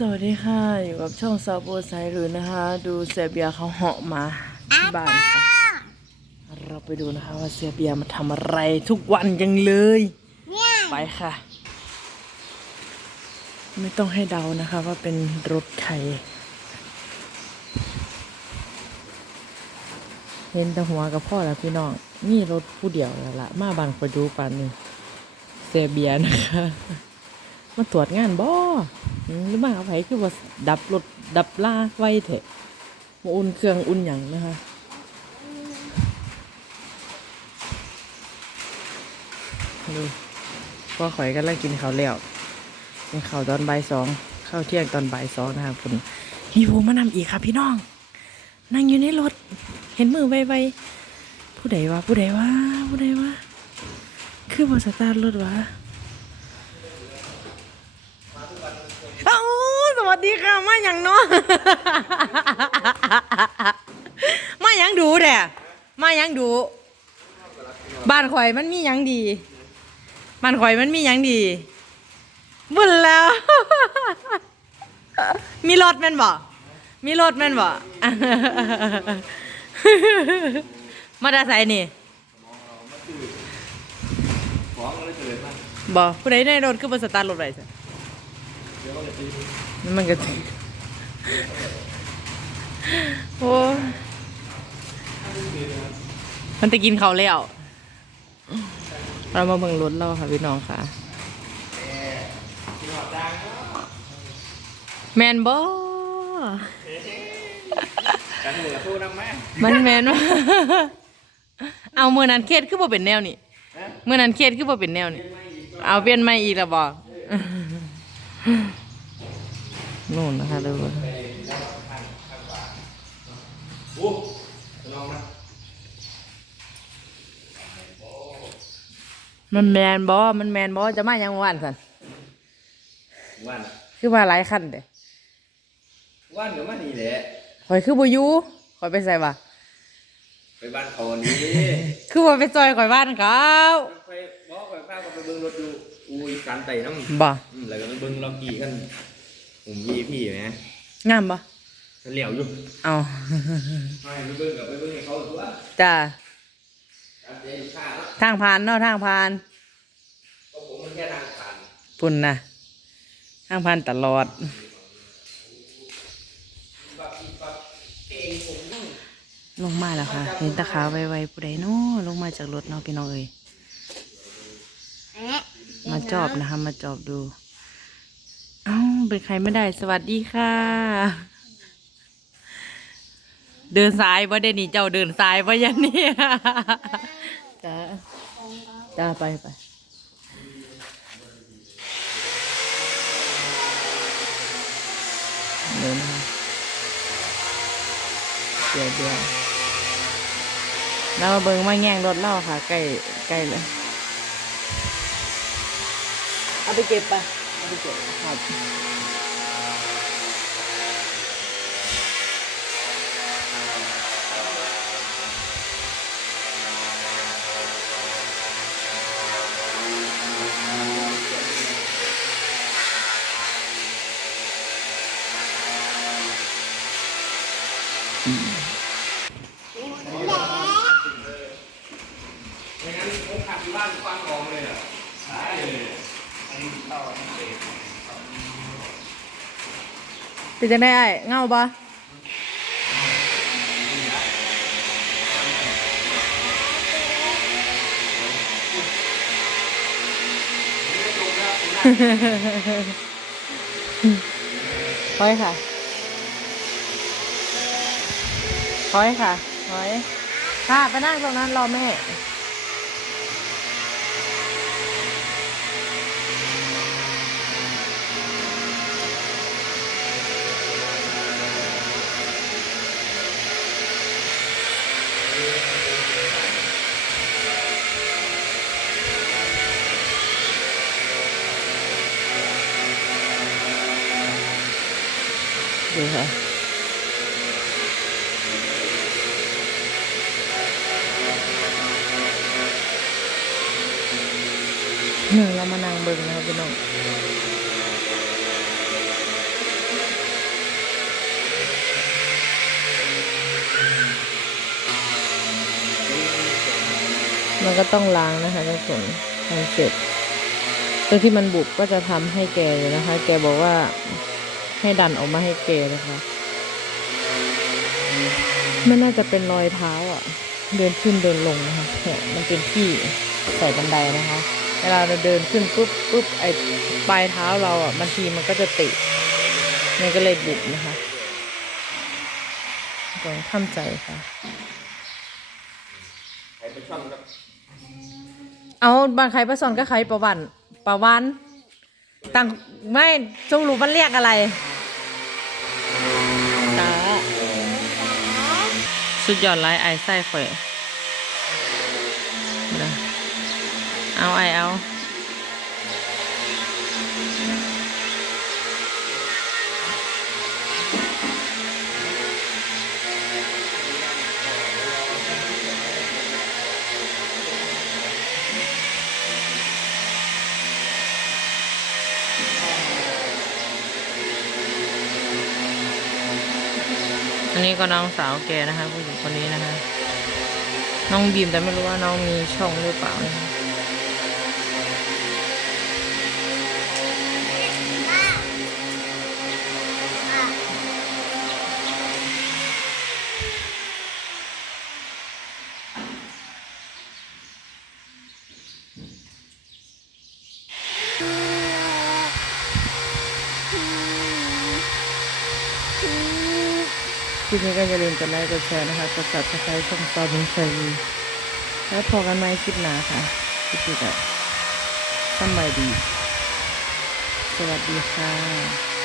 สวัสดีค่ะ อยู่กับช่องซาโบไซหรือนะคะ ดูเสียเบียร์เขาเหาะมาที่บ้านค่ะเราไปดูนะคะว่าเสียเบียร์มาทำอะไรทุกวันยังเลย ไปค่ะ ไม่ต้องให้เดานะคะว่าเป็นรถใครเห็นแต่หัวกับพ่อแล้วพี่น้องนี่รถผู้เดียวแล้วล่ะ มาบานคอยดูปันนี่เสียเบียร์นะคะ มาตรวจงานบ่อหรือมาเอาไผคือว่าดับรถดับล่าไว้เถอะมาอุ่นเครื่องอุ่นหยังนะคะดูพ่อข่อยก็ไล่กินข้าวแล้วกินข้าวตอนบ่ายสองข้าวเที่ยงตอนบ่ายสองนะครับคุณมีผู้มานำอีกครับพี่น้อง นั่งอยู่ในรถ เห็นมือไวๆผู้ใดวะผู้ใดวะผู้ใดวะคือบสตาร์ทรถวะเอ้าส วัสดีค่ะมาอย่างเนาะมาอย่างดูแด่มาอย่างดู บ้านข่อยมันมีหยังดี บ้านข่อยมันมีหยังดีบุญแล้ว มีรถแม่นบ่มีรถแม่นบ่มาได้ใส่นี่บ่ผู้ใดในรถคือบ่สตาร์ทรถไว้ซะ มันก็สิโอ้ยมันจะกินเขาวแล้ว เรามาเบิ่งรถเราค่ะพี่น้องค่ะ แมนบอกันหมูกับทูน้ำแม่มันแมนวะเอามือนั้นเคสคือบ่เป็นแนวนี่มือนั้นเคสคือบ่เป็นแนวนี่ เอาเปลี่ยนใหม่อีกแล้วบ่ นู่นนะคะเลยโอ้ลองนะมันแมนบอมันแมนบอจะมายังวันสันว่านคือมาหลายคันเด้ว่านเดี๋ยวมานี่แหละข่อยคือบ่อยู่ข่อยไปใส่บ่ไปบ้านเขานี้คือว่าไปซอยข่อยบ้านเขาไปบอกไปพาไปเบิ่งรถอยู่อุ้ยการไต่น้บ่ำอืมแล้วก็ไปเบิ่งล็อกกี้กัน ผมพี่พี่ไหมงามบ่มันเหลียวอยู่เอาไม่ไปเบิ่งกับไปเบิ่งให้เขาตัวจ้าการเจ๊ลูกค้าเนาะทางผ่านเนาะทางผ่านเพราะผมมันแค่ทางผ่านปุ่นนะทางผ่านตลอดลงมาแล้วค่ะ เห็นตะขาวไวๆผู้ใดเนาะลงมาจากรถเนาะพี่น้องเอ้ยมาจอบนะคะ มาจอบดู เอ้าเป็นใครไม่ได้ สวัสดีค่ะ เดินซ้ายว่าได้นี่เจ้าเดินซ้ายว่ายันนี่จ้าจ้าไปไปเดินนะคะเดี๋ยวเดี๋ยวเรามาเบิงมาแง่งรถเล่าค่ะ ใกล้ใกล้เลย เอาไปเก็บไป เอาไปเก็บครับ ไม่งั้นผมขับอยู่บ้านฟังออกเลยอะใช่ เป็นจังได้ไอ้เงาปะถอยค่ะถอยค่ะถอยค่ะไปนั่งตรงนั้นรอแม่ ค่ะ หนึ่งเรามานางเบิงนะครับพี่น้องมันก็ต้องล้างนะคะทุกคนทำเสร็จตัวที่มันบุบก็จะทำให้แกเลยนะคะ แกบอกว่า ให้ดันออกมาให้แกนะคะ ไม่น่าจะเป็นรอยเท้าอะ เดินขึ้นเดินลงนะคะเนี่ยมันเป็นที่ใส่บันไดนะคะ เวลาเราเดินขึ้นปุ๊บปุ๊บไอ้ปลายเท้าเราอะบางทีมันก็จะติดมันก็เลยบุบนะคะต้องทำใจค่ะใครไปช่องครับเอาบางใครประสอนก็ใครประวันประวัน ต่างไม่จงรู้มันเรียกอะไรตาสุดยอดไลไอไส้เฟยเอาไอเอา อันนี้ก็น้องสาวแกนะคะผู้หญิงคนนี้นะคะ น้องบีมแต่ไม่รู้ว่าน้องมีช่องหรือเปล่านะคะค ลิปนี้ก็อย่าลืมกดไลค์กดแชร์นะคะกดซับสไครต์ช่องตอนนี้ใส่แล้วพอกันไหมคลิปหน้าค่ะคลิปนี้ก็สำบายดี สวัสดีค่ะ